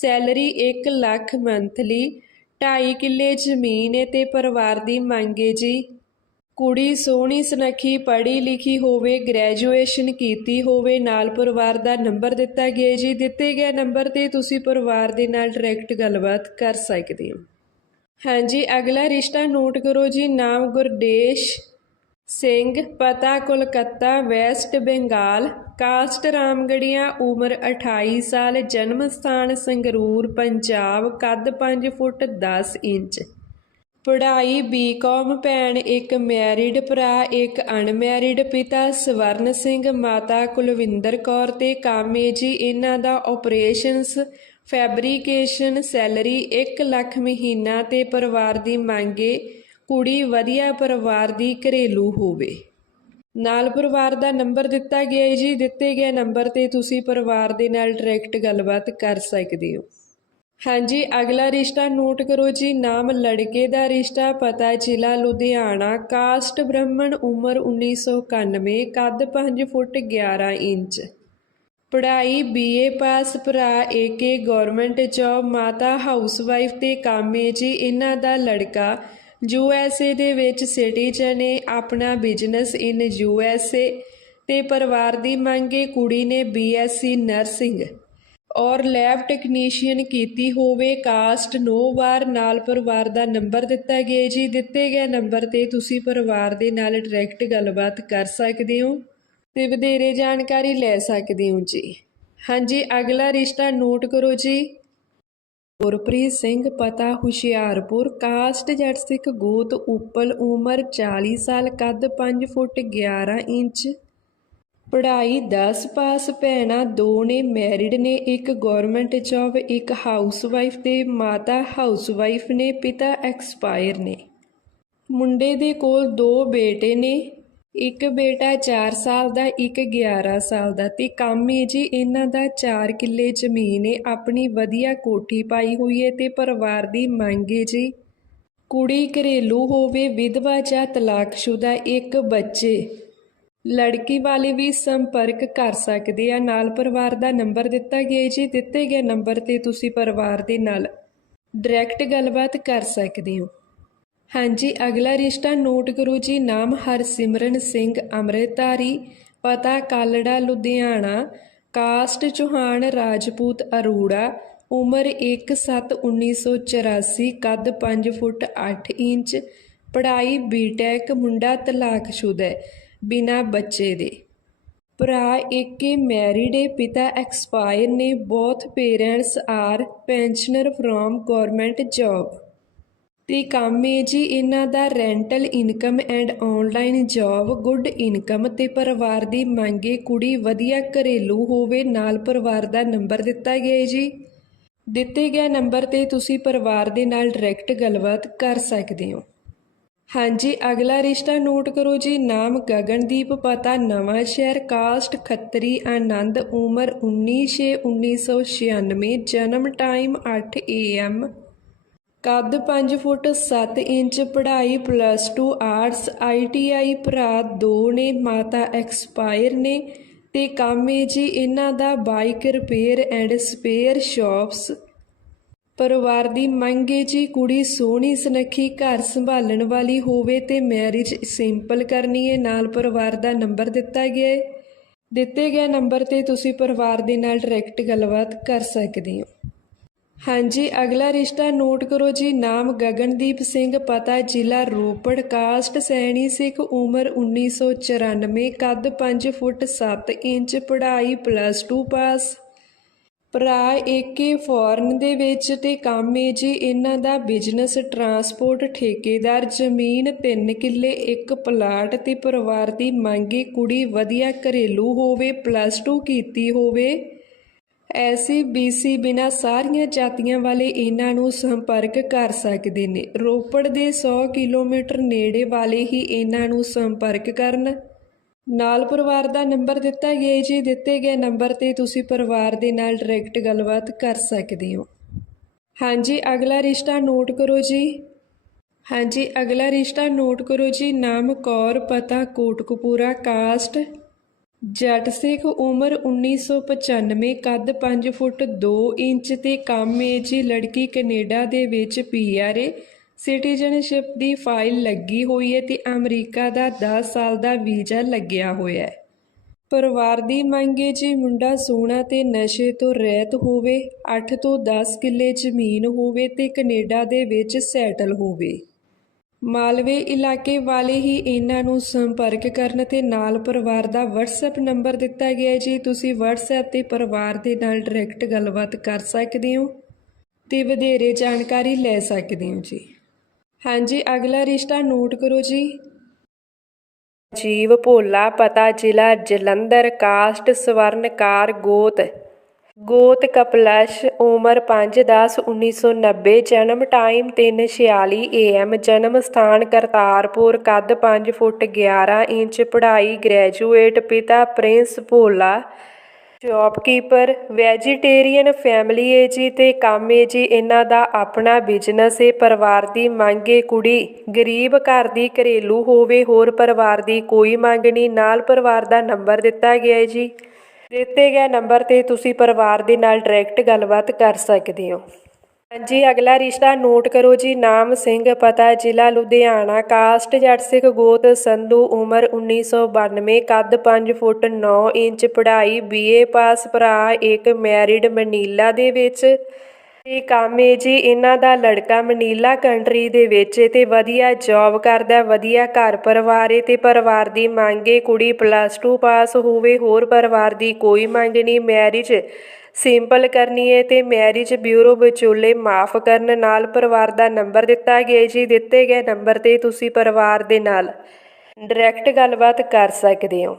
Salary 1 lakh monthly 2.5 ਕਿੱਲੇ ਜ਼ਮੀਨ ਏ ਤੇ ਪਰਿਵਾਰ ਦੀ ਮੰਗ ਮੰਗੇ ਜੀ। ਕੁੜੀ ਸੋਹਣੀ ਸੁਨੱਖੀ ਪੜ੍ਹੀ ਲਿਖੀ ਹੋਵੇ, ਗ੍ਰੈਜੂਏਸ਼ਨ ਕੀਤੀ ਹੋਵੇ, ਨਾਲ ਪਰਿਵਾਰ ਦਾ ਨੰਬਰ ਦਿੱਤਾ ਗਿਆ ਜੀ। ਦਿੱਤੇ ਗਏ ਨੰਬਰ ਤੇ ਤੁਸੀਂ ਪਰਿਵਾਰ ਦੇ ਨਾਲ ਡਾਇਰੈਕਟ ਗੱਲਬਾਤ ਕਰ ਸਕਦੇ ਹੋ। ਹਾਂਜੀ, ਅਗਲਾ ਰਿਸ਼ਤਾ ਨੋਟ ਕਰੋ ਜੀ। ਨਾਮ ਗੁਰਦੇਸ਼ ਸਿੰਘ, ਪਤਾ ਕੋਲਕਾਤਾ, ਵੈਸਟ ਬੰਗਾਲ, ਕਾਸਟ ਰਾਮਗੜੀਆਂ, ਉਮਰ 28 ਸਾਲ, ਜਨਮ ਸਥਾਨ ਸੰਗਰੂਰ, ਪੰਜਾਬ, ਕੱਦ 5 ਫੁੱਟ 10 ਇੰਚ। ਪੜ੍ਹਾਈ ਬੀਕਾਮ ਭੈਣ ਇੱਕ ਮੈਰਿਡ ਭਰਾ, ਇੱਕ ਅਨਮੈਰਿਡ ਪਿਤਾ ਸਵਰਨ ਸਿੰਘ, ਮਾਤਾ ਕੁਲਵਿੰਦਰ ਕੌਰ ਤੇ ਕਾਮੇ ਜੀ, ਇਹਨਾਂ ਦਾ ਆਪਰੇਸ਼ਨਸ ਫੈਬਰੀਕੇਸ਼ਨ ਸੈਲਰੀ 1 ਲੱਖ ਮਹੀਨਾ ਤੇ ਪਰਿਵਾਰ ਦੀ ਮੰਗੇ ਕੁੜੀ ਵਧੀਆ ਪਰਿਵਾਰ ਦੀ ਘਰੇਲੂ ਹੋਵੇ। ਨਾਲ ਪਰਿਵਾਰ ਦਾ ਨੰਬਰ ਦਿੱਤਾ ਗਿਆ ਹੈ ਜੀ। ਦਿੱਤੇ ਗਏ ਨੰਬਰ ਤੇ ਤੁਸੀਂ ਪਰਿਵਾਰ ਦੇ ਨਾਲ ਡਾਇਰੈਕਟ ਗੱਲਬਾਤ ਕਰ ਸਕਦੇ ਹੋ। ਹਾਂਜੀ, ਅਗਲਾ ਰਿਸ਼ਤਾ ਨੋਟ ਕਰੋ ਜੀ। ਨਾਮ ਲੜਕੇ ਦਾ ਰਿਸ਼ਤਾ, ਪਤਾ ਜ਼ਿਲ੍ਹਾ ਲੁਧਿਆਣਾ। ਕਾਸਟ ਬ੍ਰਾਹਮਣ ਉਮਰ 1991 ਕੱਦ 5 ਫੁੱਟ 11 ਇੰਚ। ਪੜ੍ਹਾਈ ਬੀਏ ਪਾਸ, ਭਰਾ ਏਕੇ ਗਵਰਨਮੈਂਟ ਜੌਬ, ਮਾਤਾ ਹਾਊਸਵਾਈਫ ਤੇ ਕਾਮੇ ਜੀ। ਇਹਨਾਂ ਦਾ ਲੜਕਾ ਯੂ ਐਸ ਏ ਦੇ ਵਿੱਚ ਸਿਟੀਜ਼ਨ ਨੇ ਆਪਣਾ business in U S A ਤੇ ਪਰਿਵਾਰ ਦੀ ਮੰਗੇ ਕੁੜੀ ਨੇ ਬੀ ਐੱਸ ਸੀ ਨਰਸਿੰਗ। ਔਰ ਲੈਬ ਟੈਕਨੀਸ਼ੀਅਨ ਕੀਤੀ ਹੋਵੇ ਕਾਸਟ, ਨੋ ਵਾਰ ਨਾਲ ਪਰਿਵਾਰ ਦਾ ਨੰਬਰ ਦਿੱਤਾ ਗਿਆ ਜੀ। ਦਿੱਤੇ ਗਏ ਨੰਬਰ ਤੇ ਤੁਸੀਂ ਪਰਿਵਾਰ ਦੇ ਨਾਲ ਡਾਇਰੈਕਟ ਗੱਲਬਾਤ ਕਰ ਸਕਦੇ ਹੋ ਤੇ ਵਧੇਰੇ ਜਾਣਕਾਰੀ ਲੈ ਸਕਦੇ ਹੋ ਜੀ। ਹਾਂਜੀ, ਅਗਲਾ ਰਿਸ਼ਤਾ ਨੋਟ ਕਰੋ ਜੀ। ਗੁਰਪ੍ਰੀਤ ਸਿੰਘ ਪਤਾ ਹੁਸ਼ਿਆਰਪੁਰ, ਕਾਸਟ ਜੱਟ ਸਿੱਖ ਗੋਤ ਉਪਲ ਉਮਰ 40 ਸਾਲ, ਕੱਦ 5 ਫੁੱਟ 11 ਇੰਚ। ਪੜ੍ਹਾਈ 10 ਪਾਸ ਭੈਣਾਂ ਦੋ ਨੇ ਮੈਰਿਡ ਨੇ, ਇੱਕ ਗਵਰਨਮੈਂਟ ਜੌਬ, ਇੱਕ ਹਾਊਸਵਾਈਫ ਤੇ ਮਾਤਾ ਹਾਊਸਵਾਈਫ ਨੇ, ਪਿਤਾ ਐਕਸਪਾਇਰ ਨੇ। ਮੁੰਡੇ ਦੇ ਕੋਲ ਦੋ ਬੇਟੇ ਨੇ। ਇੱਕ ਬੇਟਾ 4 ਸਾਲ ਦਾ, ਇੱਕ 11 ਸਾਲ ਦਾ। ਤੇ ਕਾਮੇ ਜੀ, ਇਹਨਾਂ ਦਾ 4 ਕਿੱਲੇ ਜ਼ਮੀਨ ਏ, ਆਪਣੀ ਵਧੀਆ ਕੋਠੀ ਪਾਈ ਹੋਈ ਹੈ ਤੇ ਪਰਿਵਾਰ ਦੀ ਮੰਗ ਏ ਜੀ। ਕੁੜੀ ਘਰੇਲੂ ਹੋਵੇ, ਵਿਧਵਾ ਜਾਂ ਤਲਾਕਸ਼ੁਦਾ, ਇੱਕ ਬੱਚੇ। ਲੜਕੀ ਵਾਲੇ ਵੀ ਸੰਪਰਕ ਕਰ ਸਕਦੇ ਆ। ਨਾਲ ਪਰਿਵਾਰ ਦਾ ਨੰਬਰ ਦਿੱਤਾ ਗਿਆ ਜੀ। ਦਿੱਤੇ ਗਏ ਨੰਬਰ ਤੇ ਤੁਸੀਂ ਪਰਿਵਾਰ ਦੇ ਨਾਲ ਡਾਇਰੈਕਟ ਗੱਲਬਾਤ ਕਰ ਸਕਦੇ ਹੋ। ਹਾਂਜੀ, ਅਗਲਾ ਰਿਸ਼ਤਾ ਨੋਟ ਕਰੋ ਜੀ, ਨਾਮ ਹਰਸਿਮਰਨ ਸਿੰਘ, ਅੰਮ੍ਰਿਤਧਾਰੀ, ਪਤਾ ਕਾਲੜਾ, ਲੁਧਿਆਣਾ। ਕਾਸਟ ਚੌਹਾਨ, ਰਾਜਪੂਤ ਅਰੋੜਾ, ਉਮਰ 1/7/1984 ਕੱਦ 5 ਫੁੱਟ 8 ਇੰਚ, ਪੜ੍ਹਾਈ ਬੀਟੈਕ ਮੁੰਡਾ ਤਲਾਕਸ਼ੁਦਾ ਹੈ, ਬਿਨਾ ਬੱਚੇ ਦੇ। ਭਰਾ ਏਕੇ ਮੈਰਿਡ ਏ ਪਿਤਾ ਐਕਸਪਾਇਰ ਨੇ, both parents are pensioner from government job. ਅਤੇ ਕੰਮ ਏ ਜੀ, ਇਹਨਾਂ ਦਾ rental income and online job good income ਅਤੇ ਪਰਿਵਾਰ ਦੀ ਮੰਗੇ ਕੁੜੀ ਵਧੀਆ ਘਰੇਲੂ ਹੋਵੇ, ਨਾਲ ਪਰਿਵਾਰ ਦਾ ਨੰਬਰ ਦਿੱਤਾ ਗਿਆ ਏ ਜੀ। ਦਿੱਤੇ ਗਏ ਨੰਬਰ ਤੇ ਤੁਸੀਂ ਪਰਿਵਾਰ ਦੇ ਨਾਲ ਡਾਇਰੈਕਟ ਗੱਲਬਾਤ ਕਰ ਸਕਦੇ ਹੋ। ਹਾਂਜੀ, ਅਗਲਾ ਰਿਸ਼ਤਾ ਨੋਟ ਕਰੋ ਜੀ, ਨਾਮ ਗਗਨਦੀਪ, ਪਤਾ ਨਵਾਂ ਸ਼ਹਿਰ ਕਾਸਟ ਖੱਤਰੀ, ਆਨੰਦ, ਉਮਰ 19/6/1996 ਜਨਮ ਟਾਈਮ 8 AM ਕੱਦ 5 ਫੁੱਟ 7 ਇੰਚ ਪੜ੍ਹਾਈ ਪਲੱਸ 2 ਆਰਟਸ ਆਈਟੀਆਈ ਭਰਾ ਦੋ ਨੇ, ਮਾਤਾ ਐਕਸਪਾਇਰ ਨੇ ਤੇ ਕੰਮ ਹੈ ਜੀ ਇਹਨਾਂ ਦਾ bike repair and spare shops ਪਰਿਵਾਰ ਦੀ ਮੰਗ ਹੈ ਜੀ ਕੁੜੀ ਸੋਹਣੀ ਸੁਨੱਖੀ ਘਰ ਸੰਭਾਲਣ ਵਾਲੀ ਹੋਵੇ ਤੇ ਮੈਰਿਜ ਸਿੰਪਲ ਕਰਨੀ ਹੈ ਨਾਲ ਪਰਿਵਾਰ ਦਾ ਨੰਬਰ ਦਿੱਤਾ ਗਿਆ ਹੈ ਦਿੱਤੇ ਗਏ ਨੰਬਰ ਤੇ ਤੁਸੀਂ ਪਰਿਵਾਰ ਦੇ ਨਾਲ ਡਾਇਰੈਕਟ ਗੱਲਬਾਤ ਕਰ ਸਕਦੇ ਹੋ। ਹਾਂਜੀ, ਅਗਲਾ ਰਿਸ਼ਤਾ ਨੋਟ ਕਰੋ ਜੀ। ਨਾਮ ਗਗਨਦੀਪ ਸਿੰਘ, ਪਤਾ ਜ਼ਿਲ੍ਹਾ ਰੋਪੜ। ਕਾਸਟ ਸੈਣੀ ਸਿੱਖ, ਉਮਰ 1994 ਕੱਦ 5 ਫੁੱਟ 7 ਇੰਚ, ਪੜ੍ਹਾਈ ਪਲੱਸ 2 ਪਾਸ ਭਰਾ ਏਕੇ ਫੋਰਨ ਦੇ ਵਿੱਚ ਤੇ ਕੰਮ ਏ ਜੀ। ਇਹਨਾਂ ਦਾ ਬਿਜ਼ਨਸ ਟਰਾਂਸਪੋਰਟ ਠੇਕੇਦਾਰ, ਜ਼ਮੀਨ 3 ਕਿੱਲੇ, ਇੱਕ ਪਲਾਟ ਤੇ ਪਰਿਵਾਰ ਦੀ ਮੰਗੇ ਕੁੜੀ ਵਧੀਆ ਘਰੇਲੂ ਹੋਵੇ ਪਲੱਸ 2 ਕੀਤੀ ਹੋਵੇ। ਐਸੀ ਬੀਸੀ ਬਿਨਾ ਸਾਰੀਆਂ ਜਾਤੀਆਂ ਵਾਲੇ ਇਹਨਾਂ ਨੂੰ ਸੰਪਰਕ ਕਰ ਸਕਦੇ ਨੇ। ਰੋਪੜ ਦੇ 100 ਕਿਲੋਮੀਟਰ ਨੇੜੇ ਵਾਲੇ ਹੀ ਇਹਨਾਂ ਨੂੰ ਸੰਪਰਕ ਕਰਨ। ਨਾਲ ਪਰਿਵਾਰ ਦਾ ਨੰਬਰ ਦਿੱਤਾ ਗਿਆ ਜੀ। ਦਿੱਤੇ ਗਏ ਨੰਬਰ ਤੇ ਤੁਸੀਂ ਪਰਿਵਾਰ ਦੇ ਨਾਲ ਡਾਇਰੈਕਟ ਗੱਲਬਾਤ ਕਰ ਸਕਦੇ ਹੋ। ਹਾਂਜੀ, ਅਗਲਾ ਰਿਸ਼ਤਾ ਨੋਟ ਕਰੋ ਜੀ। ਹਾਂਜੀ, ਅਗਲਾ ਰਿਸ਼ਤਾ ਨੋਟ ਕਰੋ ਜੀ। ਨਾਮ ਕੌਰ, ਪਤਾ ਕੋਟਕਪੂਰਾ, ਕਾਸਟ ਜੱਟ ਸਿੱਖ ਉਮਰ 1995 ਕੱਦ 5 ਫੁੱਟ 2 ਇੰਚ ਤੇ ਕੰਮ ਹੈ ਜੀ ਲੜਕੀ ਕੈਨੇਡਾ ਦੇ ਵਿੱਚ ਪੀਆਰਏ ਸਿਟੀਜ਼ਨਸ਼ਿਪ ਦੀ ਫਾਈਲ ਲੱਗੀ ਹੋਈ ਹੈ ਤੇ ਅਮਰੀਕਾ ਦਾ 10 ਸਾਲ ਦਾ ਵੀਜ਼ਾ ਲੱਗਿਆ ਹੋਇਆ ਹੈ। ਪਰਿਵਾਰ ਦੀ ਮੰਗ ਹੈ ਜੀ ਮੁੰਡਾ ਸੋਹਣਾ ਤੇ ਨਸ਼ੇ ਤੋਂ ਰਹਿਤ ਹੋਵੇ 8 ਤੋਂ 10 ਕਿੱਲੇ ਜ਼ਮੀਨ ਹੋਵੇ ਤੇ ਕੈਨੇਡਾ ਦੇ ਵਿੱਚ ਸੈਟਲ ਹੋਵੇ। ਮਾਲਵੇ ਇਲਾਕੇ ਵਾਲੇ ਹੀ ਇਹਨਾਂ ਨੂੰ ਸੰਪਰਕ ਕਰਨ ਤੇ ਨਾਲ ਪਰਿਵਾਰ ਦਾ WhatsApp ਨੰਬਰ ਦਿੱਤਾ ਗਿਆ ਹੈ। ਜੀ, ਤੁਸੀਂ WhatsApp ਤੇ ਪਰਿਵਾਰ ਦੇ ਨਾਲ ਡਾਇਰੈਕਟ ਗੱਲਬਾਤ ਕਰ ਸਕਦੇ ਹੋ ਤੇ ਵਧੇਰੇ ਜਾਣਕਾਰੀ ਲੈ ਸਕਦੇ ਹੋ ਜੀ। ਹਾਂਜੀ, ਅਗਲਾ ਰਿਸ਼ਤਾ ਨੋਟ ਕਰੋ ਜੀ। ਜੀਵ ਭੋਲਾ ਪਤਾ ਜ਼ਿਲ੍ਹਾ ਜਲੰਧਰ, ਕਾਸਟ ਸਵਰਨਕਾਰ ਗੋਤ ਗੋਤ ਕਪਲਸ਼ ਉਮਰ 5/10/1990 ਜਨਮ ਟਾਈਮ ਤਿੰਨ ਛਿਆਲੀ ਏ ਐੱਮ, ਜਨਮ ਸਥਾਨ ਕਰਤਾਰਪੁਰ, ਕੱਦ ਪੰਜ ਫੁੱਟ 11 ਇੰਚ, ਪੜ੍ਹਾਈ ਗ੍ਰੈਜੂਏਟ, ਪਿਤਾ Prince Bhola shopkeeper vegetarian family ਏ ਜੀ ਤੇ ਕੰਮ ਏ ਜੀ, ਇਹਨਾਂ ਦਾ ਆਪਣਾ ਬਿਜ਼ਨਸ ਏ, ਪਰਿਵਾਰ ਦੀ ਮੰਗ ਏ, ਕੁੜੀ ਗਰੀਬ ਘਰ ਦੀ ਘਰੇਲੂ ਹੋਵੇ, ਹੋਰ ਪਰਿਵਾਰ ਦੀ ਕੋਈ ਮੰਗ ਨਹੀਂ, ਨਾਲ ਪਰਿਵਾਰ ਦਾ ਨੰਬਰ ਦਿੱਤਾ ਗਿਆ ਏ ਜੀ। ਦਿੱਤੇ ਗਏ ਨੰਬਰ ਤੇ ਤੁਸੀਂ ਪਰਿਵਾਰ ਦੇ ਨਾਲ ਡਾਇਰੈਕਟ ਗੱਲਬਾਤ ਕਰ ਸਕਦੇ ਹੋ। ਹਾਂਜੀ, ਅਗਲਾ ਰਿਸ਼ਤਾ ਨੋਟ ਕਰੋ ਜੀ। ਨਾਮ ਸਿੰਘ, ਪਤਾ, ਜ਼ਿਲ੍ਹਾ ਲੁਧਿਆਣਾ। ਕਾਸਟ ਜੱਟ ਸਿੱਖ ਗੋਤ, ਸੰਧੂ, ਉਮਰ 1992 ਕੱਦ 5 ਫੁੱਟ 9 ਇੰਚ, ਪੜ੍ਹਾਈ ਬੀਏ ਪਾਸ, ਭਰਾ, ਇੱਕ ਮੈਰਿਡ ਮਨੀਲਾ ਦੇ ਵਿੱਚ। ਤੇ ਕੰਮ ਏ ਜੀ, ਇਹਨਾਂ ਦਾ ਲੜਕਾ ਮਨੀਲਾ ਕੰਟਰੀ ਦੇ ਵਿੱਚ ਏ ਤੇ ਵਧੀਆ ਜੌਬ ਕਰਦਾ, ਵਧੀਆ ਘਰ ਪਰਿਵਾਰ ਏ ਤੇ ਪਰਿਵਾਰ ਦੀ ਮੰਗ ਏ, ਕੁੜੀ ਪਲੱਸ 2 ਪਾਸ ਹੋਵੇ, ਹੋਰ ਪਰਿਵਾਰ ਦੀ ਕੋਈ ਮੰਗ ਨਹੀਂ ਮੈਰਿਜ ਸਿੰਪਲ ਕਰਨੀ ਏ ਤੇ ਮੈਰਿਜ ਬਿਊਰੋ ਵਿਚੋਲੇ ਮਾਫ ਕਰਨ ਨਾਲ ਪਰਿਵਾਰ ਦਾ ਨੰਬਰ ਦਿੱਤਾ ਗਿਆ ਜੀ, ਦਿੱਤੇ ਗਏ ਨੰਬਰ ਤੇ ਤੁਸੀਂ ਪਰਿਵਾਰ ਦੇ ਨਾਲ ਡਾਇਰੈਕਟ ਗੱਲਬਾਤ ਕਰ ਸਕਦੇ ਹੋ।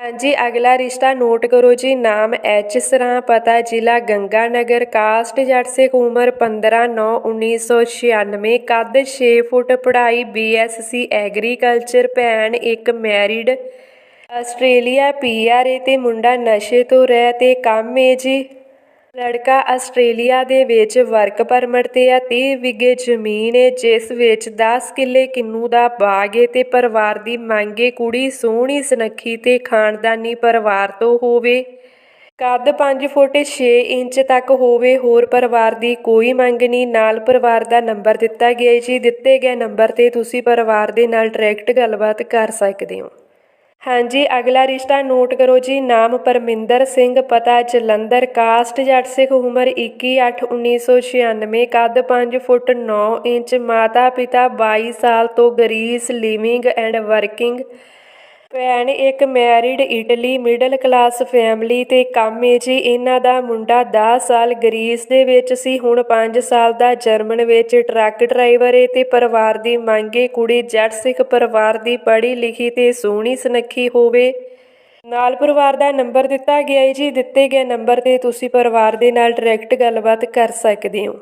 ਹਾਂਜੀ, ਅਗਲਾ ਰਿਸ਼ਤਾ ਨੋਟ ਕਰੋ ਜੀ, ਨਾਮ ਐਚ ਸਰਾਂ, ਪਤਾ ਜ਼ਿਲ੍ਹਾ ਗੰਗਾ ਨਗਰ ਕਾਸਟ ਜੱਟ ਸਿੱਖ ਉਮਰ 15/9/1996 ਕੱਦ 6 ਫੁੱਟ, ਪੜ੍ਹਾਈ ਬੀਐਸਸੀ, ਐਗਰੀਕਲਚਰ, ਭੈਣ ਇੱਕ ਮੈਰਿਡ, ਆਸਟ੍ਰੇਲੀਆ ਪੀਆਰ ਏ, ਤੇ ਮੁੰਡਾ ਨਸ਼ੇ ਤੋਂ ਰਹਿ, ਤੇ ਕੰਮ ਏ ਜੀ। ਲੜਕਾ ਆਸਟ੍ਰੇਲੀਆ ਦੇ ਵਿੱਚ ਵਰਕ ਪਰਮਿਟ ਤੇ ਆ 30 ਵਿਗੇ ਜ਼ਮੀਨ ਏ, ਜਿਸ ਵਿੱਚ 10 ਕਿੱਲੇ ਕਿੰਨੂ ਦਾ ਬਾਗ ਏ ਤੇ ਪਰਿਵਾਰ ਦੀ ਮੰਗ ਏ, ਕੁੜੀ ਸੋਹਣੀ ਸੁਨੱਖੀ ਤੇ ਖਾਨਦਾਨੀ ਪਰਿਵਾਰ ਤੋਂ ਹੋਵੇ। ਕੱਦ 5 ਫੁੱਟ 6 ਇੰਚ ਤੱਕ ਹੋਵੇ, ਹੋਰ ਪਰਿਵਾਰ ਦੀ ਕੋਈ ਮੰਗ ਨਹੀਂ। ਨਾਲ ਪਰਿਵਾਰ ਦਾ ਨੰਬਰ ਦਿੱਤਾ ਗਿਆ ਜੀ। ਦਿੱਤੇ ਗਏ ਨੰਬਰ ਤੇ ਤੁਸੀਂ ਪਰਿਵਾਰ ਦੇ ਨਾਲ ਡਾਇਰੈਕਟ ਗੱਲਬਾਤ ਕਰ ਸਕਦੇ ਹੋ। ਹਾਂਜੀ, ਅਗਲਾ ਰਿਸ਼ਤਾ ਨੋਟ ਕਰੋ ਜੀ। ਨਾਮ ਪਰਮਿੰਦਰ ਸਿੰਘ, ਪਤਾ ਜਲੰਧਰ, ਕਾਸਟ ਜੱਟ ਸਿੱਖ, ਉਮਰ 21/8/1996 ਕੱਦ 5 ਫੁੱਟ 9 ਇੰਚ ਮਾਤਾ ਪਿਤਾ 22 ਸਾਲ ਤੋਂ ਗਰੀਸ, ਲਿਵਿੰਗ ਐਂਡ ਵਰਕਿੰਗ ਭੈਣ, ਇੱਕ married Italy middle class family ਤੇ ਕੰਮ ਏ ਜੀ। ਇਹਨਾਂ ਦਾ ਮੁੰਡਾ 10 ਸਾਲ ਗਰੀਸ ਦੇ ਵਿੱਚ ਸੀ, ਹੁਣ 5 ਸਾਲ ਦਾ ਜਰਮਨ ਵਿੱਚ ਟਰੱਕ ਡਰਾਈਵਰ ਏ ਤੇ ਪਰਿਵਾਰ ਦੀ ਮੰਗੇ ਕੁੜੀ ਜੱਟ ਸਿੱਖ ਪਰਿਵਾਰ ਦੀ ਪੜ੍ਹੀ ਲਿਖੀ ਤੇ ਸੋਹਣੀ ਸੁਨੱਖੀ ਹੋਵੇ। ਨਾਲ ਪਰਿਵਾਰ ਦਾ ਨੰਬਰ ਦਿੱਤਾ ਗਿਆ ਏ ਜੀ। ਦਿੱਤੇ ਗਏ ਨੰਬਰ ਤੇ ਤੁਸੀਂ ਪਰਿਵਾਰ ਦੇ ਨਾਲ ਡਾਇਰੈਕਟ ਗੱਲਬਾਤ ਕਰ ਸਕਦੇ ਹੋ।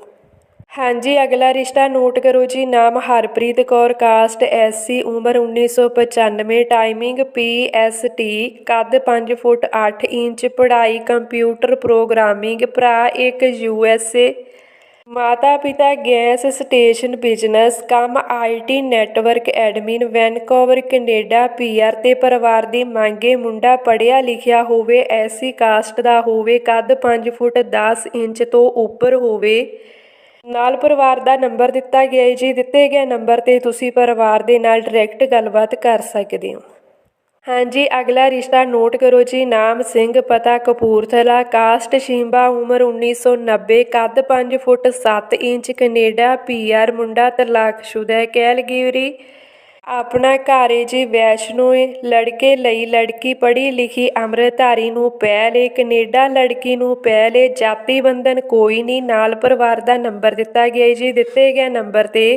ਹਾਂਜੀ, ਅਗਲਾ ਰਿਸ਼ਤਾ ਨੋਟ ਕਰੋ ਜੀ। ਨਾਮ ਹਰਪ੍ਰੀਤ ਕੌਰ, ਕਾਸਟ ਐਸਸੀ ਉਮਰ 1995 ਟਾਈਮਿੰਗ ਪੀਐਸਟੀ ਕੱਦ 5 ਫੁੱਟ 8 ਇੰਚ, ਪੜ੍ਹਾਈ ਕੰਪਿਊਟਰ ਪ੍ਰੋਗਰਾਮਿੰਗ, ਭਰਾ ਇੱਕ ਯੂਐਸਏ ਮਾਤਾ ਪਿਤਾ ਗੈਸ ਸਟੇਸ਼ਨ ਬਿਜ਼ਨਸ, ਕੰਮ IT network admin, Vancouver, Canada PR ਤੇ ਪਰਿਵਾਰ ਦੀ ਮੰਗੇ ਮੁੰਡਾ ਪੜਿਆ ਲਿਖਿਆ ਹੋਵੇ, ਐਸੀ ਕਾਸਟ ਦਾ ਹੋਵੇ, ਕੱਦ 5 ਫੁੱਟ 10 ਇੰਚ ਤੋਂ ਉੱਪਰ ਹੋਵੇ। ਨਾਲ ਪਰਿਵਾਰ ਦਾ ਨੰਬਰ ਦਿੱਤਾ ਗਿਆ ਹੈ ਜੀ। ਦਿੱਤੇ ਗਏ ਨੰਬਰ ਤੇ ਤੁਸੀਂ ਪਰਿਵਾਰ ਦੇ ਨਾਲ ਡਾਇਰੈਕਟ ਗੱਲਬਾਤ ਕਰ ਸਕਦੇ ਹੋ। ਹਾਂਜੀ, ਅਗਲਾ ਰਿਸ਼ਤਾ ਨੋਟ ਕਰੋ ਜੀ। ਨਾਮ ਸਿੰਘ, ਪਤਾ ਕਪੂਰਥਲਾ, ਕਾਸਟ ਸ਼ਿੰਬਾ, ਉਮਰ 1990 ਕੱਦ 5 ਫੁੱਟ 7 ਇੰਚ, ਕੈਨੇਡਾ ਪੀਆਰ ਮੁੰਡਾ ਤਲਾਕਸ਼ੁਦਾ ਕੈਲਗਿਵਰੀ ਆਪਣਾ ਘਰ ਏ ਜੀ ਵੈਸ਼ਨੋ ਏ। ਲੜਕੇ ਲਈ ਲੜਕੀ ਪੜ੍ਹੀ ਲਿਖੀ ਅੰਮ੍ਰਿਤਧਾਰੀ ਨੂੰ ਪਹਿਲ ਏ ਕੈਨੇਡਾ ਲੜਕੀ ਨੂੰ ਪਹਿਲ ਏ ਜਾਤੀ ਬੰਧਨ ਕੋਈ ਨਹੀਂ ਨਾਲ ਪਰਿਵਾਰ ਦਾ ਨੰਬਰ ਦਿੱਤਾ ਗਿਆ ਜੀ। ਦਿੱਤੇ ਗਏ ਨੰਬਰ ਤੇ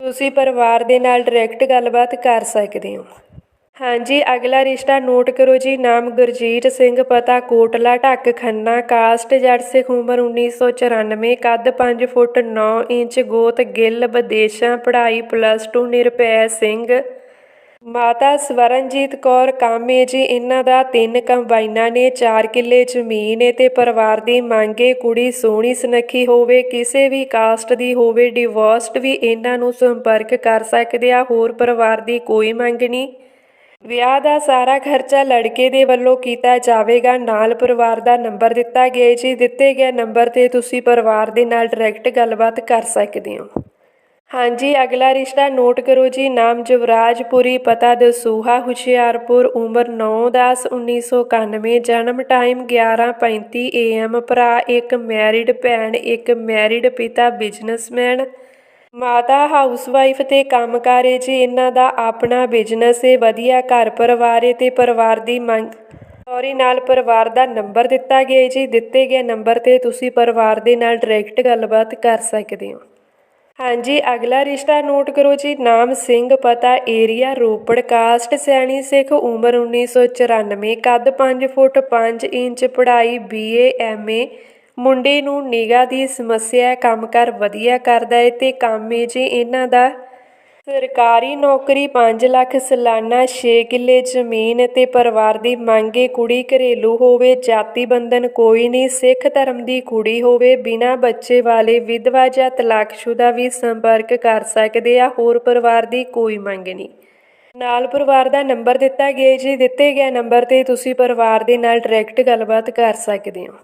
ਤੁਸੀਂ ਪਰਿਵਾਰ ਦੇ ਨਾਲ ਡਾਇਰੈਕਟ ਗੱਲਬਾਤ ਕਰ ਸਕਦੇ ਹੋ। ਹਾਂਜੀ, ਅਗਲਾ ਰਿਸ਼ਤਾ ਨੋਟ ਕਰੋ ਜੀ। ਨਾਮ ਗੁਰਜੀਤ ਸਿੰਘ, ਪਤਾ ਕੋਟਲਾ, ਢੱਕ ਖੰਨਾ, ਕਾਸਟ ਜੱਟ ਸਿੱਖ ਉਮਰ 1994 ਕੱਦ 5 ਫੁੱਟ 9 ਇੰਚ, ਗੋਤ ਗਿੱਲ, ਵਿਦੇਸ਼ਾਂ, ਪੜ੍ਹਾਈ ਪਲੱਸ 2 ਨਿਰਭੈ ਸਿੰਘ। ਮਾਤਾ ਸਵਰਨਜੀਤ ਕੌਰ ਕਾਮੇ ਜੀ, ਇਹਨਾਂ ਦਾ ਤਿੰਨ ਕੰਬਾਈਨਾਂ ਨੇ 4 ਕਿੱਲੇ ਜ਼ਮੀਨ ਏ ਤੇ ਪਰਿਵਾਰ ਦੀ ਮੰਗੇ ਕੁੜੀ ਸੋਹਣੀ ਸੁਨੱਖੀ ਹੋਵੇ, ਕਿਸੇ ਵੀ ਕਾਸਟ ਦੀ ਹੋਵੇ ਡਿਵੋਰਸਡ ਵੀ ਇਹਨਾਂ ਨੂੰ ਸੰਪਰਕ ਕਰ ਸਕਦੇ ਆ, ਹੋਰ ਪਰਿਵਾਰ ਦੀ ਕੋਈ ਮੰਗ ਨਹੀਂ। ਵਿਆਹ ਦਾ ਸਾਰਾ ਖਰਚਾ ਲੜਕੇ ਦੇ ਵੱਲੋਂ ਕੀਤਾ ਜਾਵੇਗਾ। ਨਾਲ ਪਰਿਵਾਰ ਦਾ ਨੰਬਰ ਦਿੱਤਾ ਗਿਆ ਜੀ। ਦਿੱਤੇ ਗਏ ਨੰਬਰ ਤੇ ਤੁਸੀਂ ਪਰਿਵਾਰ ਦੇ ਨਾਲ ਡਾਇਰੈਕਟ ਗੱਲਬਾਤ ਕਰ ਸਕਦੇ ਹੋ। ਹਾਂਜੀ, ਅਗਲਾ ਰਿਸ਼ਤਾ ਨੋਟ ਕਰੋ ਜੀ। ਨਾਮ ਜਵਰਾਜਪੁਰੀ, ਪਤਾ ਦਸੂਹਾ, ਹੁਸ਼ਿਆਰਪੁਰ, ਉਮਰ 9/10/1991 ਜਨਮ ਟਾਈਮ 11:35 AM ਭਰਾ ਇੱਕ, ਮੈਰਿਡ ਭੈਣ ਇੱਕ, ਮੈਰਿਡ ਪਿਤਾ, ਬਿਜ਼ਨਸਮੈਨ ਮਾਤਾ ਹਾਊਸਵਾਈਫ ਤੇ ਕੰਮਕਾਰ ਏ ਜੀ, ਇਹਨਾਂ ਦਾ ਆਪਣਾ ਬਿਜ਼ਨਸ ਏ, ਵਧੀਆ ਘਰ ਪਰਿਵਾਰ ਏ ਤੇ ਪਰਿਵਾਰ ਦੀ ਮੰਗ। ਸੌਰੀ, ਨਾਲ ਪਰਿਵਾਰ ਦਾ ਨੰਬਰ ਦਿੱਤਾ ਗਿਆ ਜੀ। ਦਿੱਤੇ ਗਏ ਨੰਬਰ ਤੇ ਤੁਸੀਂ ਪਰਿਵਾਰ ਦੇ ਨਾਲ ਡਾਇਰੈਕਟ ਗੱਲਬਾਤ ਕਰ ਸਕਦੇ ਹੋ। ਹਾਂਜੀ, ਅਗਲਾ ਰਿਸ਼ਤਾ ਨੋਟ ਕਰੋ ਜੀ। ਨਾਮ ਸਿੰਘ, ਪਤਾ ਏਰੀਆ ਰੋਪੜ, ਕਾਸਟ ਸੈਣੀ ਸਿੱਖ, ਉਮਰ 1994 ਕੱਦ 5 ਫੁੱਟ 5 ਇੰਚ, ਪੜ੍ਹਾਈ ਬੀਏ ਐਮਏ ਮੁੰਡੇ ਨੂੰ ਨਿਗਾ ਦੀ ਸਮੱਸਿਆ ਹੈ ਕੰਮਕਾਰ ਵਧੀਆ ਕਰਦਾ ਏ ਤੇ ਕੰਮ ਏ ਜੀ ਇਹਨਾਂ ਦਾ। ਸਰਕਾਰੀ ਨੌਕਰੀ 5 ਲੱਖ, ਸਾਲਾਨਾ 6 ਕਿੱਲੇ ਜ਼ਮੀਨ ਤੇ ਪਰਿਵਾਰ ਦੀ ਮੰਗੇ ਕੁੜੀ ਘਰੇਲੂ ਹੋਵੇ, ਜਾਤੀ ਬੰਧਨ ਕੋਈ ਨਹੀਂ, ਸਿੱਖ ਧਰਮ ਦੀ ਕੁੜੀ ਹੋਵੇ, ਬਿਨਾਂ ਬੱਚੇ ਵਾਲੇ ਵਿਧਵਾ ਜਾਂ ਤਲਾਕਸ਼ੁਦਾ ਵੀ ਸੰਪਰਕ ਕਰ ਸਕਦੇ ਆ, ਹੋਰ ਪਰਿਵਾਰ ਦੀ ਕੋਈ ਮੰਗ ਨਹੀਂ। ਨਾਲ ਪਰਿਵਾਰ ਦਾ ਨੰਬਰ ਦਿੱਤਾ ਗਿਆ ਜੀ, ਦਿੱਤੇ ਗਏ ਨੰਬਰ ਤੇ ਤੁਸੀਂ ਪਰਿਵਾਰ ਦੇ ਨਾਲ ਡਾਇਰੈਕਟ ਗੱਲਬਾਤ ਕਰ ਸਕਦੇ ਹੋ।